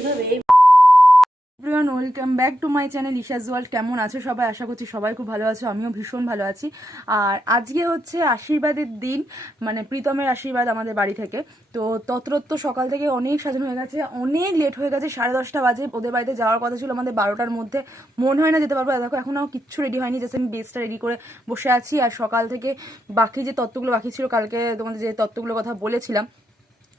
Everyone welcome back to my channel Isha's world. কেমন আছো সবাই? আশা করছি সবাই খুব ভালো আছো, আমিও ভীষণ ভালো আছি। আর আজকে হচ্ছে আশীর্বাদের দিন, মানে প্রীতমের আশীর্বাদ আমাদের বাড়ি থেকে। তো তত্রত্ব সকাল থেকে অনেক সাজানো হয়ে গেছে, অনেক লেট হয়ে গেছে, 10:30 বাজে। ওদের বাড়িতে যাওয়ার কথা ছিল আমাদের 12টার মধ্যে, মন হয় না যেতে পারবো। দেখো এখনও কিচ্ছু রেডি হয়নি, জাস্ট আমি বেসটা রেডি করে বসে আছি। আর সকাল থেকে বাকি যে তত্ত্বগুলো বাকি ছিল, কালকে তোমাদের যে তত্ত্বগুলোর কথা বলেছিলাম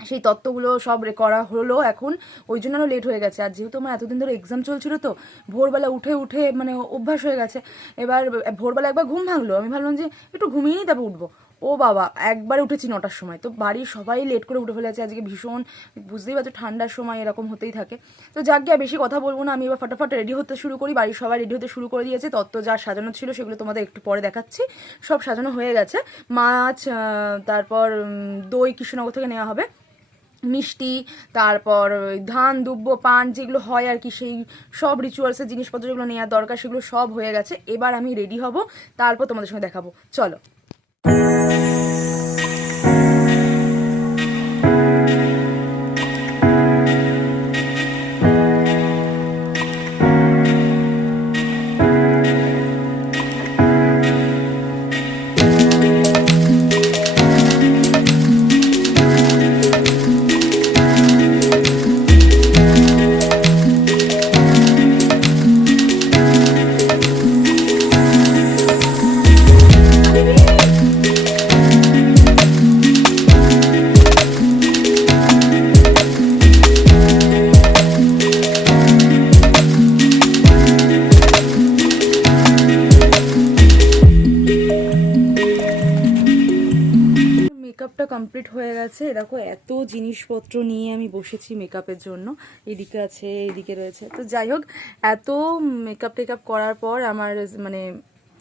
সেই তত্ত্বগুলো সব করা হলো এখন, ওই জন্য আরও লেট হয়ে গেছে। আর যেহেতু আমার এতদিন ধরে এক্সাম চলছিল, তো ভোরবেলা উঠে উঠে মানে অভ্যাস হয়ে গেছে। এবার ভোরবেলা একবার ঘুম ভাঙলো, আমি ভাবলাম যে একটু ঘুমিয়ে নিই তারপর উঠবো। ও বাবা, একবারে উঠেছি 9টার সময়। তো বাড়ির সবাই লেট করে উঠে ফেলেছে আজকে, ভীষণ বুঝতেই পারছো ঠান্ডার সময় এরকম হতেই থাকে। তো যাক গিয়ে বেশি কথা বলবো না, আমি এবার ফটাফট রেডি হতে শুরু করি। বাড়ির সবাই রেডি হতে শুরু করে দিয়েছে, তত্ত্ব যা সাজানো ছিল সেগুলো তোমাদের একটু পরে দেখাচ্ছি। সব সাজানো হয়ে গেছে, মাছ, তারপর দই কৃষ্ণনগর থেকে নেওয়া হবে, মিষ্টি, তারপর ধান দুব্ব পান যেগুলো হয় আর কি, সেই সব রিচুয়ালসের জিনিসপত্র যেগুলো নেওয়ার দরকার সেগুলো সব হয়ে গেছে। এবার আমি রেডি হব, তারপর তোমাদের সঙ্গে দেখাবো, চলো। মেকআপটা কমপ্লিট হয়ে গেছে, দেখো এত জিনিসপত্র নিয়ে আমি বসেছি মেকআপের জন্য। এদিকে আছে, এইদিকে রয়েছে। তো যাই হোক, এত মেকআপ টেকআপ করার পর আমার মানে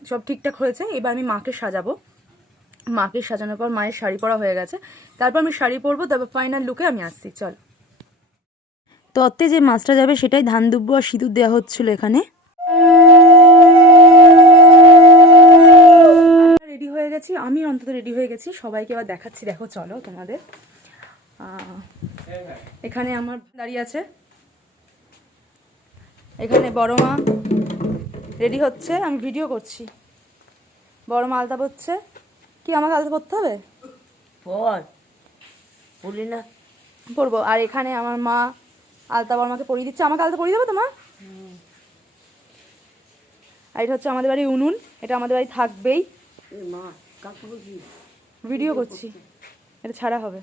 সব ঠিকঠাক হয়েছে। এবার আমি মাকে সাজাবো। মাকে সাজানোর পর মায়ের শাড়ি পরা হয়ে গেছে, তারপর আমি শাড়ি পরবো, তারপর ফাইনাল লুকে আমি আসছি, চল। তত্ত্বে যে মাছটা যাবে সেটাই ধান দুব্বো আর সিঁদুর দেওয়া হচ্ছিল এখানে। রেডি হয়ে গেছি, আমি অন্তত রেডি হয়ে গেছি, সবাইকে এবার দেখাচ্ছি, দেখো চলো তোমাদের। এখানে আমার দাঁড়িয়ে আছে, এখানে বড় মা রেডি হচ্ছে, আমি ভিডিও করছি। বড় মা আলতা পরছে। কি আমাকে আলতা পরতে হবে? না পরবো। আর এখানে আমার মা আলতা বড় মাকে পরিয়ে দিচ্ছে। আমাকে আলতা পরিয়ে দেবো তোমার? আর এটা হচ্ছে আমাদের বাড়ির উনুন, এটা আমাদের বাড়ি থাকবেই। ভিডিও করছি, এটা ছাড়া হবে।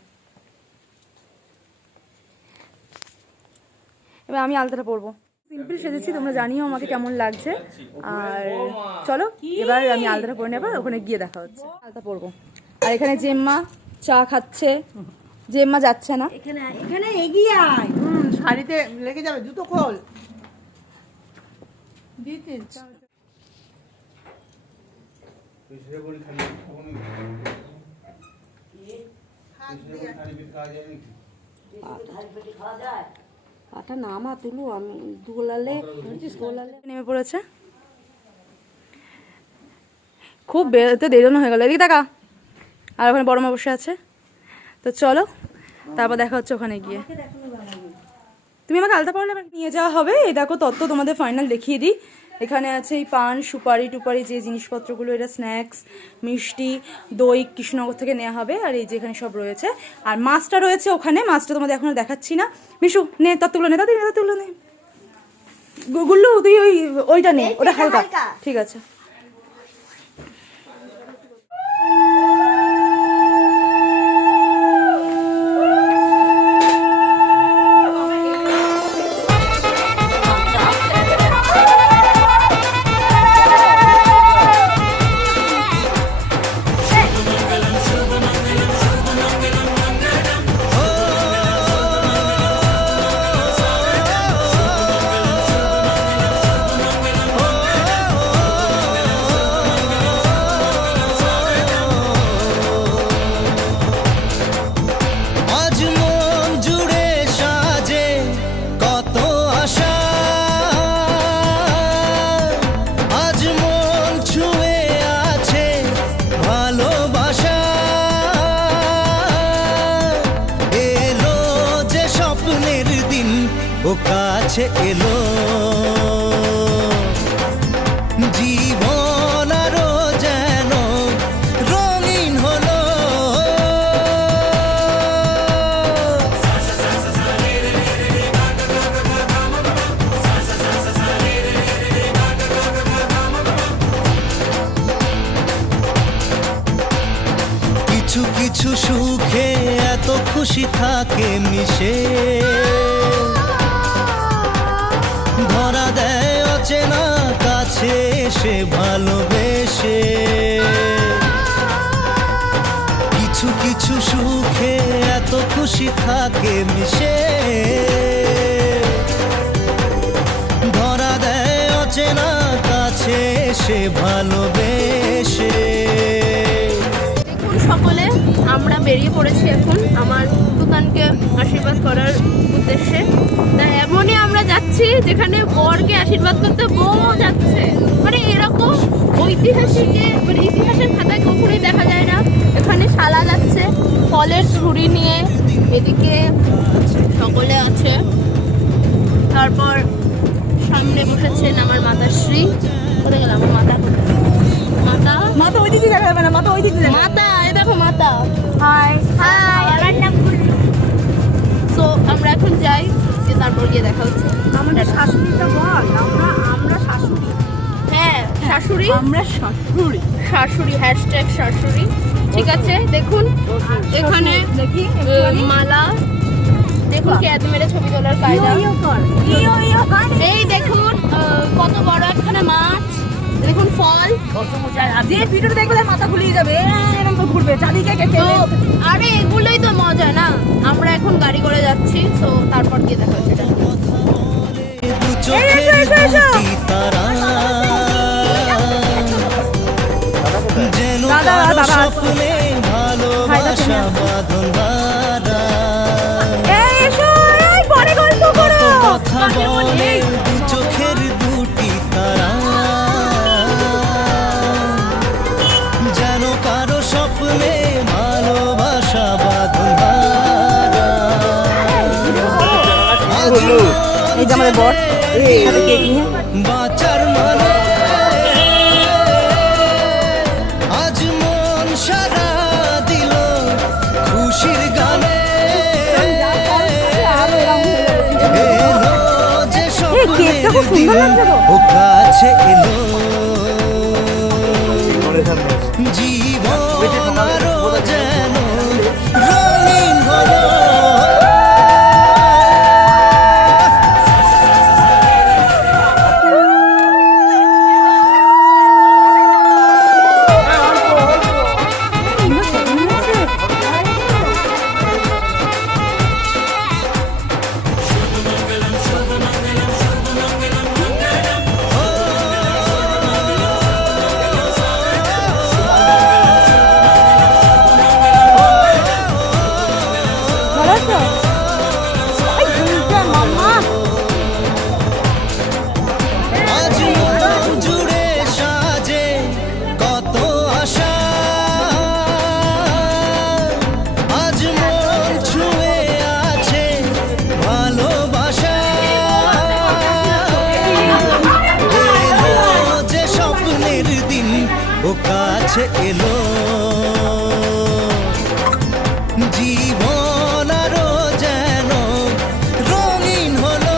এবার আমি আলতাটা পরবো। সিম্পল সেজেছি, তোমরা জানিও আমাকে কেমন লাগছে। আর চলো এবার আমি আলতাটা পরে নেবো, ওখানে গিয়ে দেখা হচ্ছে। আলতা পরবো। আর এখানে জেম্মা চা খাচ্ছে, জেম্মা যাচ্ছে না। এখানে এগিয়ে আয়, শাড়িতে লেগে যাবে, জুতো খোল। পাটা নামা তুলো, আমি দোলালে নেমে পড়েছে, খুব বেরোতে দেরি হয়ে গেল। এদিকে টাকা। আর ওখানে বড় মা বসে আছে। তো চলো তারপর দেখা হচ্ছে ওখানে গিয়ে। তুমি আমাকে আলতা পড়লে নিয়ে যাওয়া হবে। এই দেখো তত্ত্ব তোমাদের ফাইনাল দেখিয়ে দিই। এখানে আছে এই পান সুপারি টুপারি যে জিনিসপত্রগুলো, এটা স্ন্যাক্স, মিষ্টি, দই কৃষ্ণনগর থেকে নেওয়া হবে। আর এই যে এখানে সব রয়েছে। আর মাছটা রয়েছে ওখানে, মাছটা তোমাদের এখনো দেখাচ্ছি না। মিশু নে তত্ত্বগুলো, নে তত্ত্বগুলো নে। গুল্লু তুই ওইটা নে, ওটা হালকা, ঠিক আছে। ও কাছে এলো, জীবন আরো যেন রঙিন হলো। কিছু কিছু সুখে এত খুশি থাকে মিশে, ধরা দেয় অচেনা কাছে এসে ভালোবেসে। কিছু কিছু সুখে এত খুশি থাকে মিশে, ধরা দেয় অচেনা কাছে এসে ভালোবেসে। দেখুন সকলে, আমরা বেরিয়ে পড়েছি এখন আমার দোকানকে আশীর্বাদ করার উদ্দেশ্যে। তা এমনই আমরা যাচ্ছি যেখানে বরকে আশীর্বাদ করতে বউ যাচ্ছে। মানে এরকম ঐতিহাসিকে মানে ইতিহাসের খাতায় কখনোই দেখা যায় না। এখানে শালা যাচ্ছে ফলের ঝুড়ি নিয়ে, এদিকে সকলে আছে, তারপর সামনে বসেছেন আমার মাতাশ্রী। কোথায় গেল আমার মাতা? মাতা মাথা ওই দিকে দেখা যাবে না, মাথা ওই দিকে দেখা মাতা, এই দেখো মাতা। হাই হাই, আমার নাম গুল্লু। সো আমরা এখন যাই, যে তারপর গিয়ে দেখা হচ্ছে। আমাদের শাশুড়িটা বল, আমরা শাশুড়ি। হ্যাঁ, শাশুড়ি, আমরা শাশুড়ি। শাশুড়ি, হ্যাশট্যাগ শাশুড়ি। ঠিক আছে, দেখুন এখানে দেখি মালা, দেখুন কে এত মেরে ছবি তোলার কায়দা। এই দেখুন কত বড় একখানা মাছ, দেখুন ফল। যে ভিডিওটা দেখবে তার মাথা ঘুরিয়ে যাবে, এরকম তো ঘুরবে চাঁদিকে তো আরে এগুলোই তো মজা না। আমরা এখন গাড়ি করে যাচ্ছি, তো তারপর গিয়ে দেখা হচ্ছে। দু চোখের দুটি তারা যেন কারো স্বপ্নে ভালোবাসা বাঁধন হারা। কত কথা বলে দু চোখের দুটি তারা, যেন কারো স্বপ্নে ভালোবাসা বাঁধন হারা। এই যে আমাদের বর, বাঁচার মানে আজ মন সারা দিল খুশির গানে। এলো যে স্বপ্নের দিন, ও কাছে এলো, জীবন আরো যেন রঙিন হলো। আজ মন জুড়ে সাজে কত আশা, আজ মন ছুঁয়ে আছে ভালোবাসা। এলো যে স্বপ্নের দিন, ও কাছে এলো, জীবন আরো যেন রঙিন হলো।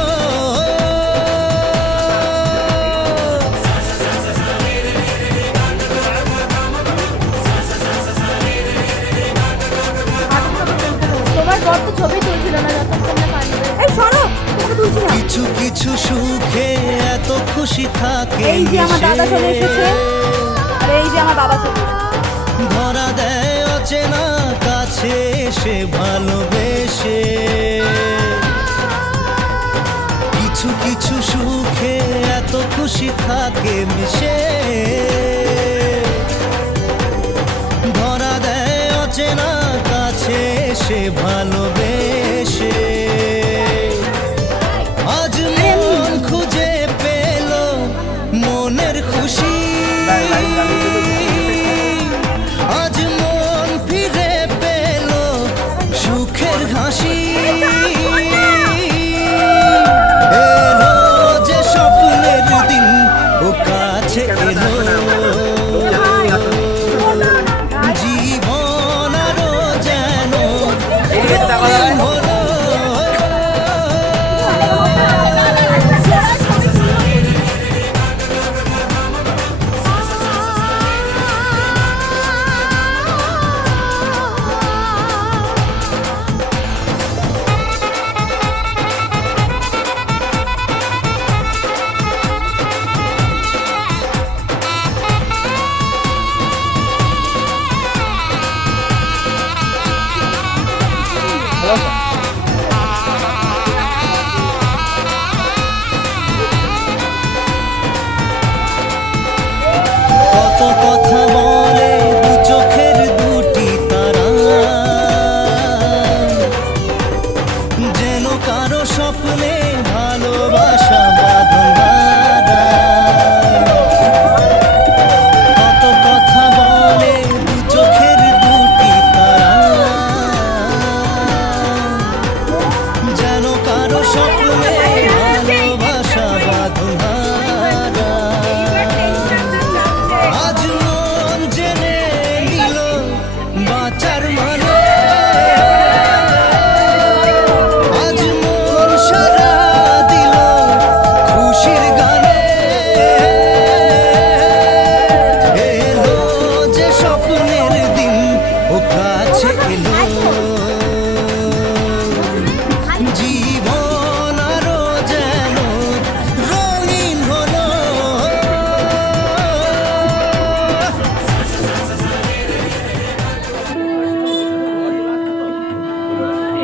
তোমার বর তো ছবি তুলছিল না যতক্ষণ না পানি। এই সরো, তোকে তুলছি না। কিছু কিছু সুখে এত খুশি থাকে এই যে আমার দাদা চলে মিশে, এসেছে, আর এই যে আমার বাবা চলে এসেছে। ধরা দেয় অচেনা কাছে এসে ভালোবেসে। কিছু কিছু সুখে এত খুশি থাকে মিশে, ধরা দেয় অচেনা কাছে এসে ভালোবেসে। আজ মন খুঁজে পেল মনের খুশি, আজ মন ফিরে পেল সুখের হাসি।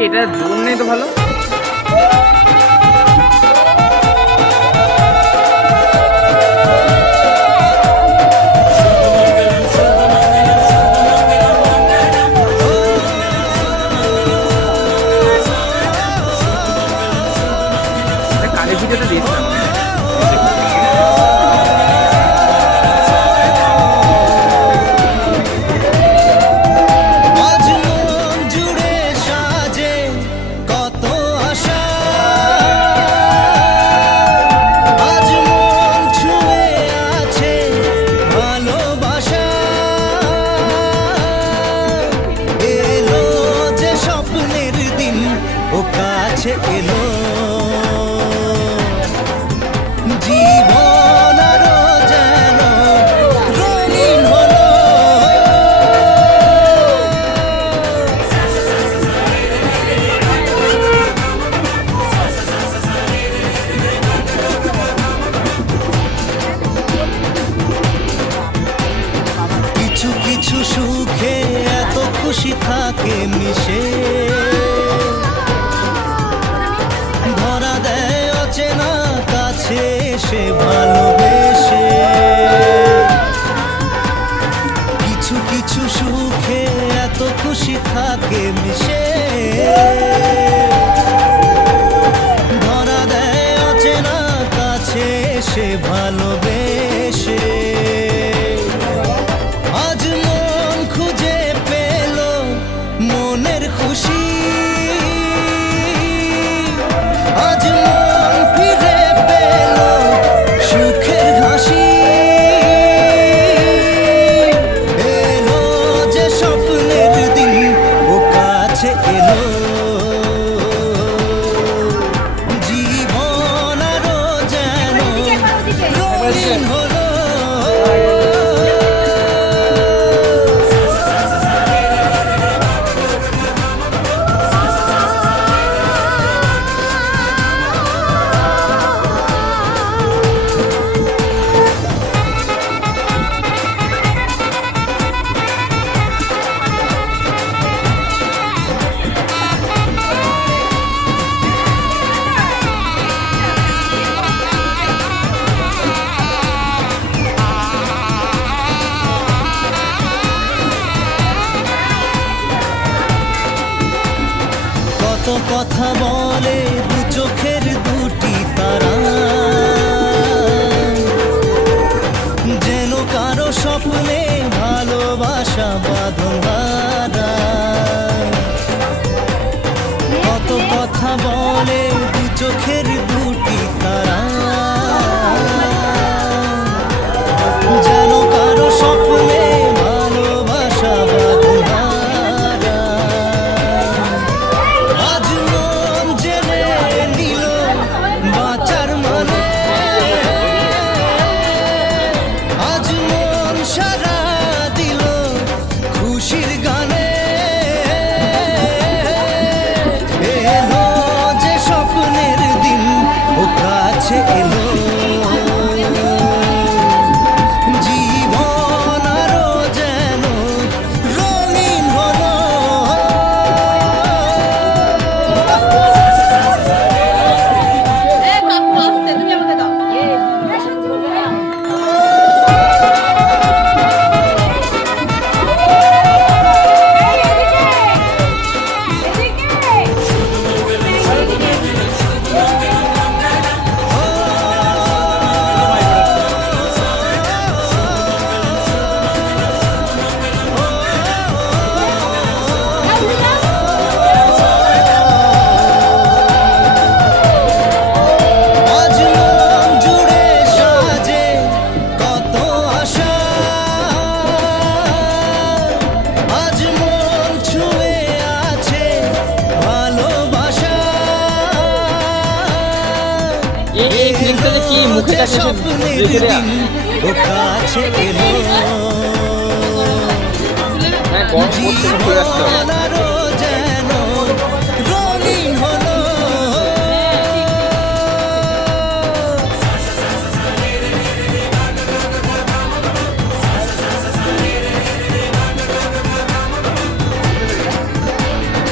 এটা জোর নেই তো ভালো। কালী পুজোটা দিয়েছিলাম। আজ মন জুড়ে সাজে কত আশা, আজ মন ছুঁয়ে আছে ভালোবাসা, এলো যে স্বপ্নের দিন ও কাছে এলো, জীবন আরো যেন রঙিন হলো। কিছু কিছু সুখে এত খুশি থাকে মিশে, ধরা দেয় অচেনা কাছে এসে ভালোবেসে। কিছু কিছু সুখে এত খুশি থাকে মিশে, ধরা দেয় অচেনা কাছে এসে ভালোবেসে। আজ মন খুঁজে পেল মনের খুশি, আজ মন ফিরে পেল সুখের হাসি, এলো যে স্বপ্নের দিন ও কাছে এলো, জীবন আরো যেন রঙিন হলো। কত কথা বলে দু চোখের দুটি তারা, যেন কারো স্বপ্নে ভালোবাসা বাঁধন হারা। কত কথা বলে দু চোখের দুটি তারা, যেন কারো স্বপ্নে ভালোবাসা বাঁধন হারা। আজ মন জেনে নিল বাঁচার মানে, আজ মন সারা দিল খুশির গানে, এলো যে স্বপ্নের দিন ও কাছে এলো, জীবন আরো যেন রঙিন হলো। তুমি আমাকে দাও। আজ মন জুড়ে সাজে কত আশা, আজ মন ছুঁয়ে আছে ভালোবাসা, এই ক্রিমটাতে কি মুখে কাছে স্বপ্নের রেখে দেয়া? দিন ও কাছে এলো, হ্যাঁ, গরম পড়ছে, খুলে রাখতে হবে। জীবন আরো যেন রঙিন হলো।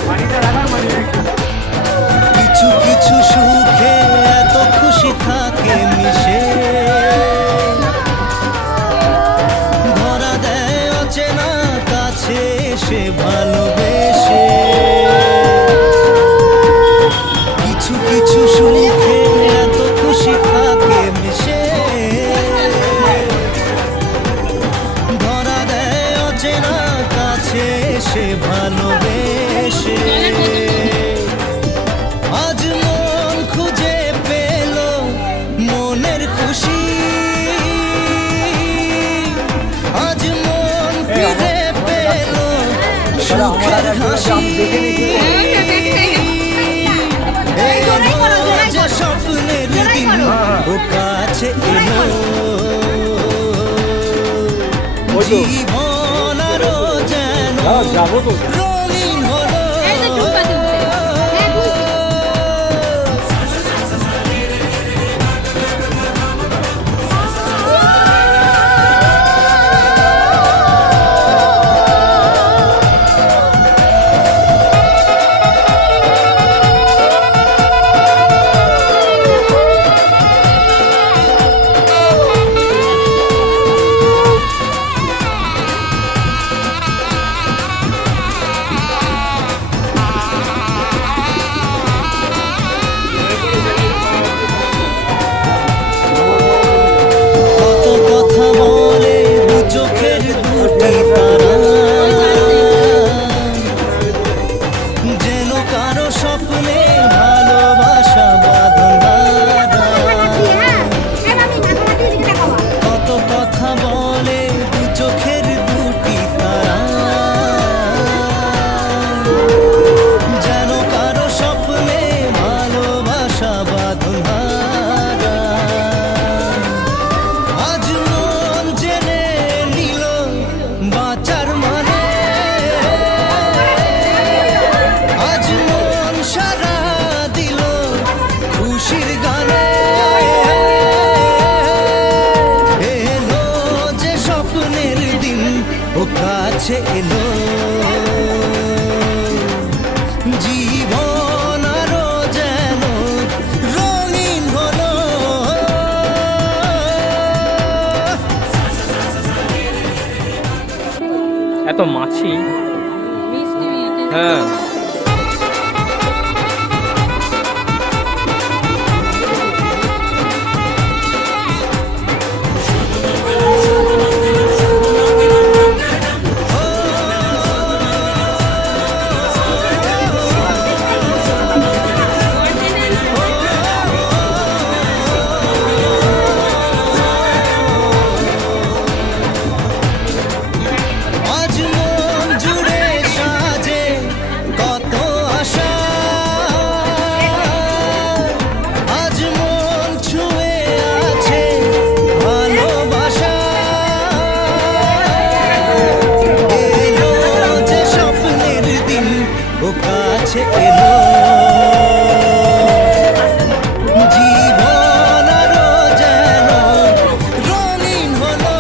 পানিটা রাখার মানে ভালোবেসে কিছু কিছু সুখে এত খুশি থাকে মিশে ধরা দেয় অচেনা কাছে সে ভালোবেসে আজ মন খুঁজে পেল মনের খুশি আজ মন ফিরে পেল সুখের হাসি এলো যে স্বপ্নের দিন ও কাছে এলো জীবন আরো যেন রঙিন হলো কত কথা বলে দু চোখের দুটি তারা যেন কারো স্বপ্নে ভালোবাসা বাঁধন হারা। কত কথা বলে দু চোখের দুটি তারা যেন কারো স্বপ্নে ভালোবাসা বাঁধন হারা। আজ মন জেনে নিল বাঁচার মানে আজ মন সারা দিল খুশির গানে এলো যে স্বপ্নের দিন ও কাছে এলো জীবন আরো যেন রঙিন হলো এত মাছি হ্যাঁ আজ মন জুড়ে সাজে কত আশা আজ মন ছুঁয়ে আছে ভালোবাসা এলো যে স্বপ্নের দিন ও কাছে এলো জীবন আরো যেন রঙিন হলো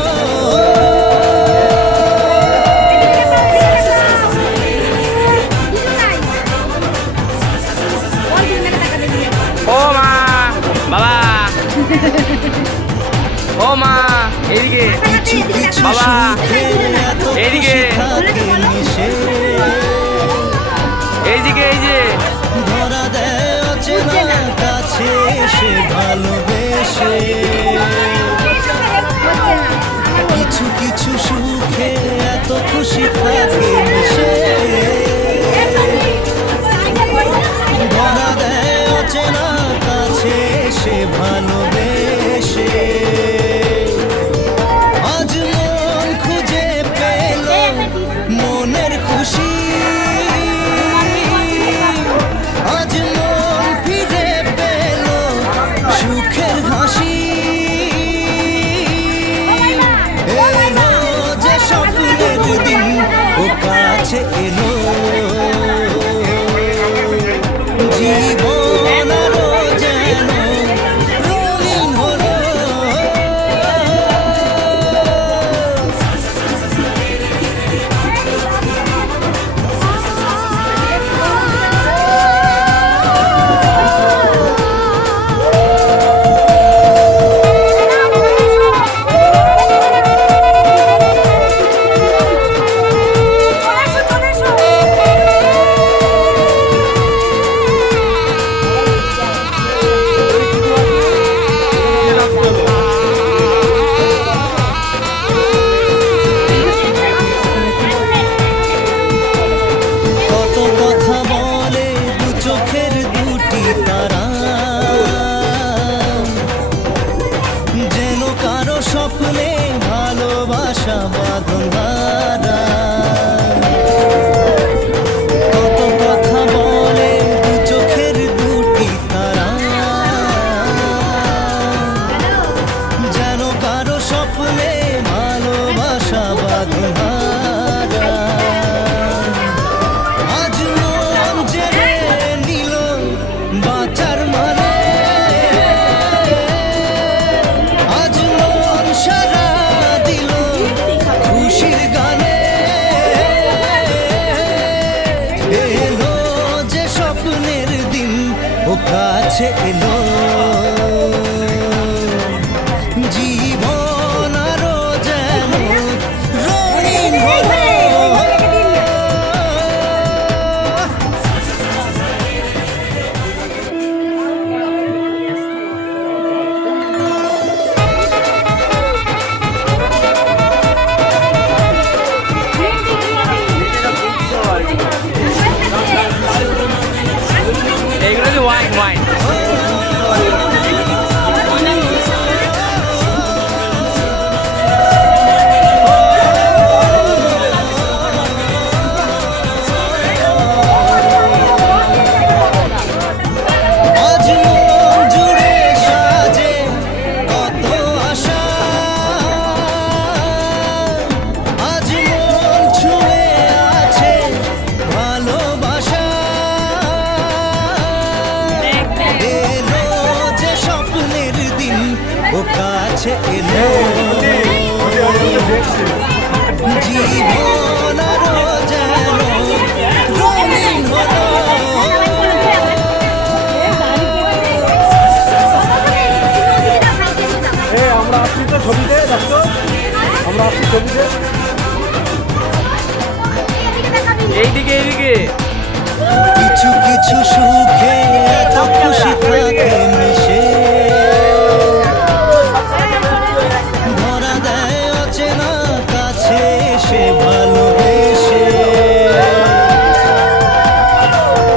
ও মা বাবা ও মা এদিকে কিছু কিছু বাবা, সুখে এত এদিকে। খুশি থাকে মিশে এইদিকে এই যে ধরা দেয় অচেনা কাছে সে ভালোবেসে কিছু কিছু সুখে এত খুশি থাকে মিশে ধরা দেয় অচেনা কাছে সে ভালোবেসে আজ মন খুঁজে পেল মনের খুশি আজ মন ফিরে পেল সুখের হাসি এলো যে স্বপ্নের দিন ও কাছে এলো জীবন আরো যেন রঙিন হলো চলে এসো কাছে এলো জীবন আরো যেন রঙিন হলো এইগুলো যে ওয়াইন ওয়াইন আজ মন জুড়ে সাজে কত আশা আজ মন ছুঁয়ে আছে ভালোবাসা এলো যে স্বপ্নের দিন ও কাছে এলো জীবন আরো যেন রঙিন হলো এইদিকে এইদিকে কিছু কিছু সুখে এত খুশি থাকে মিশে ধরা দেয় অচেনা কাছে এসে ভালোবেসে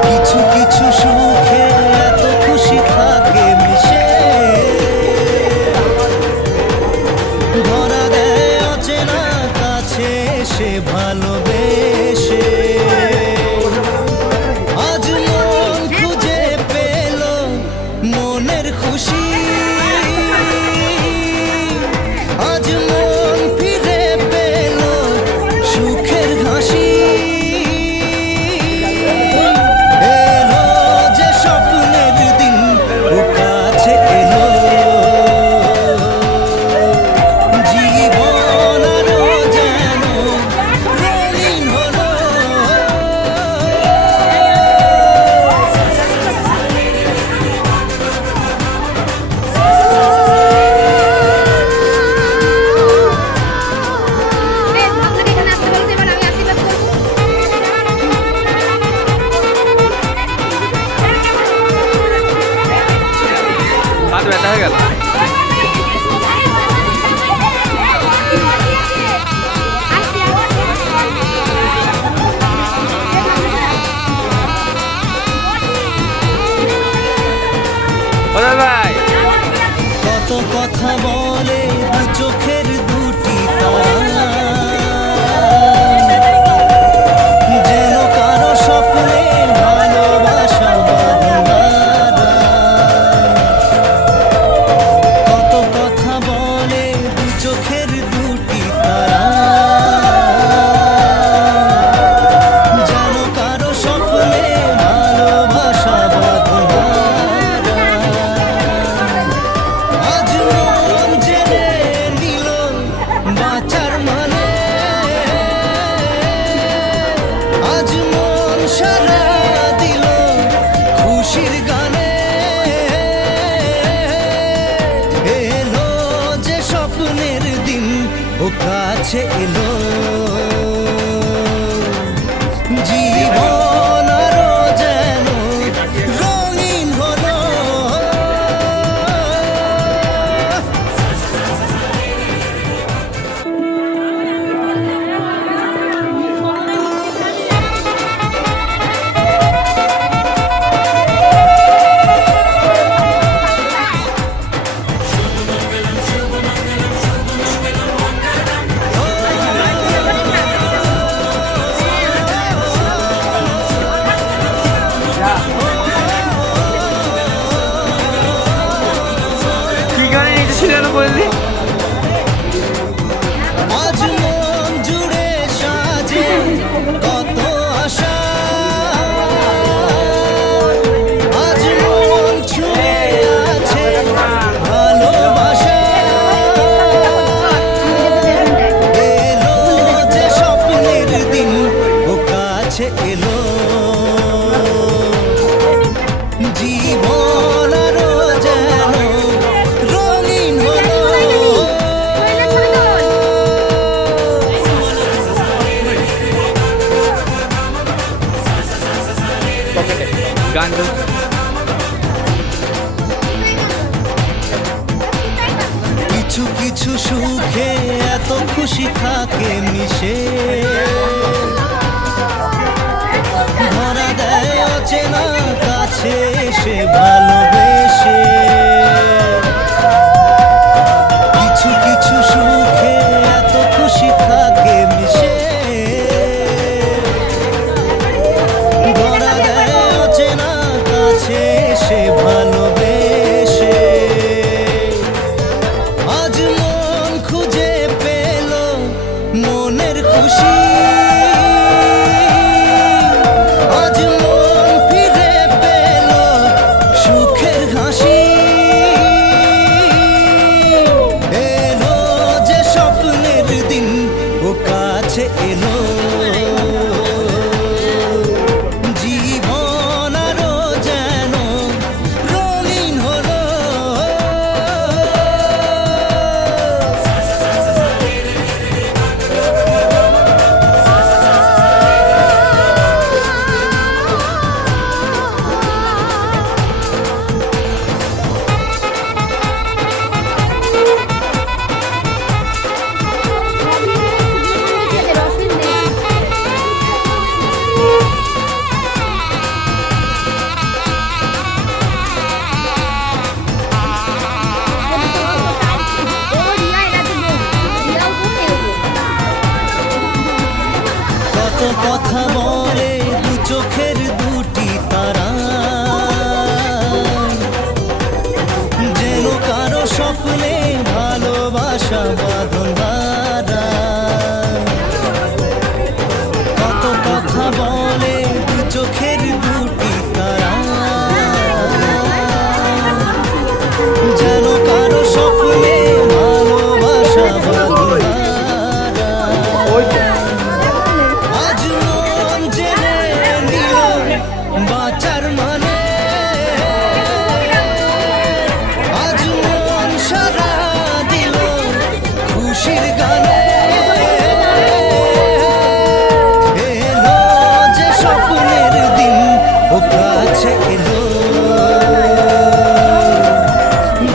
কিছু কিছু সুখে এত খুশি থাকে মিশে ধরা দেয় অচেনা কাছে এসে ভালোবেসে আজ মন খুঁজে পেল মনের খুশি আজ মন ফিরে পেল সুখের হাসি এলো যে স্বপ্নের দিন ও কাছে এলো জীবন আরো যেন রঙিন হলো হাত ব্যথা হয়ে গেল ওদের ভাই কত কথা বলে দু চোখের দুটি তারা যেন কারো স্বপ্নে ভালোবাসা বাঁধা কত কথা বলে দু চোখের দুটি তারা যেন কারো স্বপ্নে ভালোবাসা বাঁধা আজ মন জেনে নিল বাঁচার মানে আজ মন সারা দিল খুশির গানে এলো যে স্বপ্নের দিন ও কাছে এলো জীবন আরো যেন রঙিন হলো কি গানে নিতেছিল বললি আজ মন জুড়ে সাজে কত আশা আজ মন ছুঁয়ে আছে ভালোবাসা এলো যে স্বপ্নের দিন ও কাছে এলো জীবন গান কিছু কিছু সুখে এত খুশি থাকে মিশে, ধরা দেয় অচেনা কাছে এসে ভালোবেসে। কিছু কিছু সুখে এত খুশি থাকে মিশে, ধরা দেয় অচেনা কাছে এসে ভালোবেসে। আজ মন খুঁজে পেল মনের খুশি, আজ মন ফিরে পেল সুখের হাসি। এলো যে স্বপ্নের দিন ও কাছে এলো, জীবন আরো যেন রঙিন হলো। কত কথা বলে দু চোখের দুটি তারা, যেন কারো স্বপ্নে ভালোবাসা বাঁধন হারা। কত কথা বলে দু চোখের দুটি তারা, যেন কারো স্বপ্নে ভালোবাসা বাঁধন হারা। আজ মন জেনে নিল বাঁচার মানে, আজ মন সারা দিল খুশির গানে। এলো যে স্বপ্নের দিন ও কাছে এলো,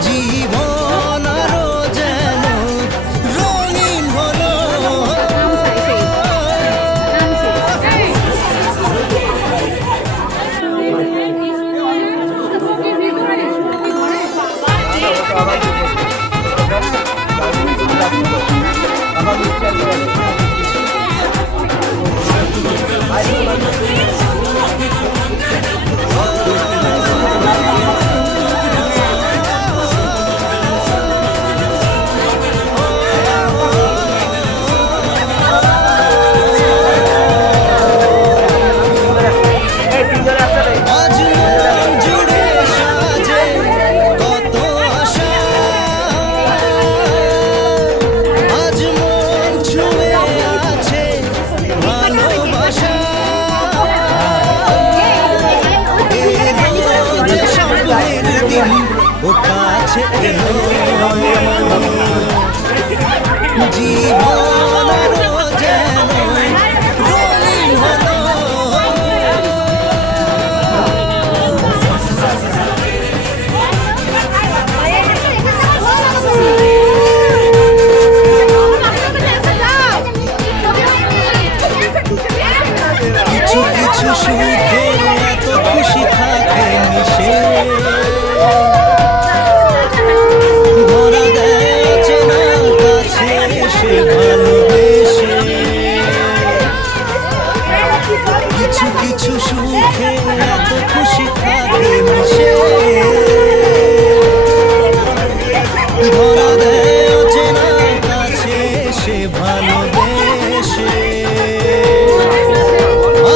জীবন আরো যেন রঙিন হলো। আজ মন জুড়ে সাজে কত আশা, আজ মন ছুঁয়ে আছে ভালোবাসা। এলো যে স্বপ্নের দিন ও কাছে এলো, জীবন আরো যেন রঙিন হলো। কিছু কিছু সুখে এত খুশি থাকে মিশে, ধরা দেয় অচেনা কাছে এসে ভালোবেসে। কিছু কিছু সুখে এত খুশি থাকে মিশে, ধরা দেয় অচেনা কাছে এসে ভালোবেসে।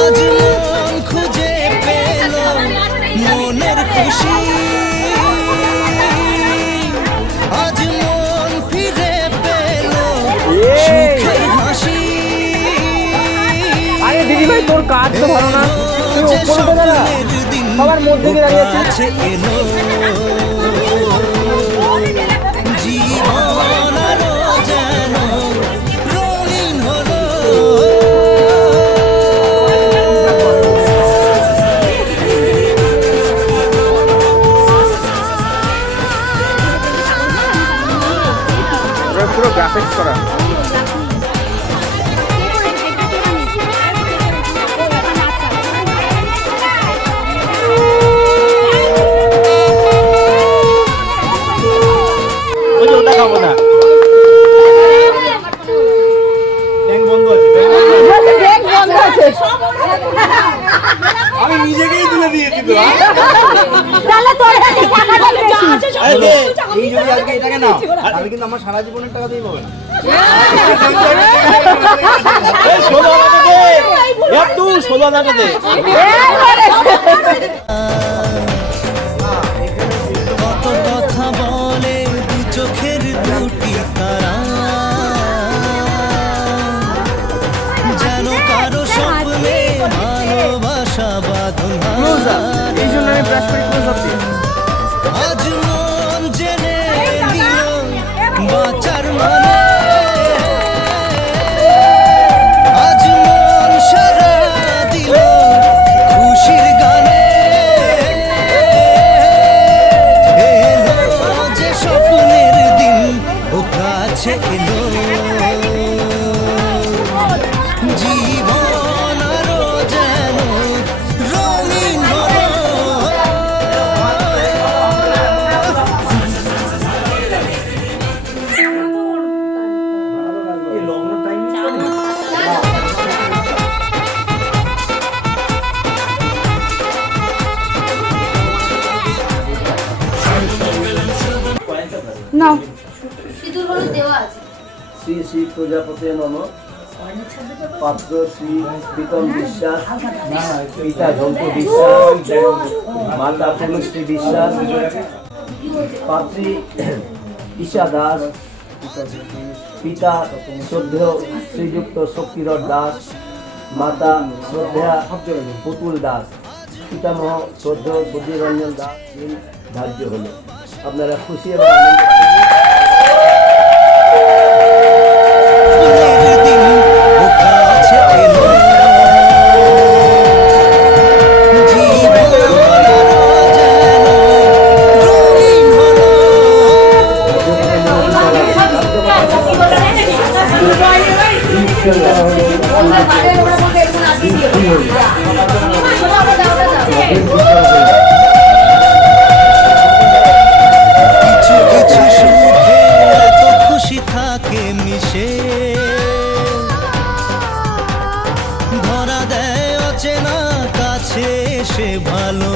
আজ মন খুঁজে পেল মনের খুশি, আজ মন ফিরে পেল সুখের হাসি। আরে দিদি ভাই তোর কাজ তো ভালো না, তুই যে উপরে উঠে দাঁড়া। স্বপ্নের দিন সবার মধ্যে কি দাঁড়িয়ে আছিস? কাছে এলো, জীবন আরো যেন রঙিন হলো। আমি নিজেকেই তুলে দিয়েছি তো তাহলে তোর কাছে টাকাটা বেশি। এই যদি আজকে এটাকে নাও তাহলে কিন্তু আমার সারা জীবনের টাকা দিয়ে পাবে না একটু 16 টাকা দে। কত কথা বলে দু চোখের দুটি তারা যেন কারো স্বপ্নে ভালোবাসা বাঁধন এই জন্য আমি ব্রাশ করে ক্লোজ আপ দিই। আজ মন জেনে নিল বাঁচার মানে আজ মন সারা দিল খুশির গানে এলো যে স্বপ্নের দিন ও কাছে এলো জীবন আরো যেন রঙিন হলো না সিঁদুর হলুদ দেওয়া আছে। শ্রী শ্রী প্রজাপতি নম পাত্র শ্রী প্রীতম বিশ্বাস পিতা ঝন্টু বিশ্বাস মাতা পুনুশ্রী বিশ্বাস পাত্রী ঈশা দাস পিতা শ্রদ্ধেয় শ্রীযুক্ত শক্তিধর দাস মাতা শ্রদ্ধেয়া পুতুল দাস পিতামহ শ্রদ্ধেয় বুদ্ধিরঞ্জন দাস দিন ধার্য হলো। আপনারা খুশি এবং আনন্দ স্বপ্নের দিন ও কাছে এলো জীবন আরো যেন রঙিন হলো কিছু কিছু সুখে এত খুশি থাকে মিশে ধরা দেয় অচেনা কাছে এসে ভালো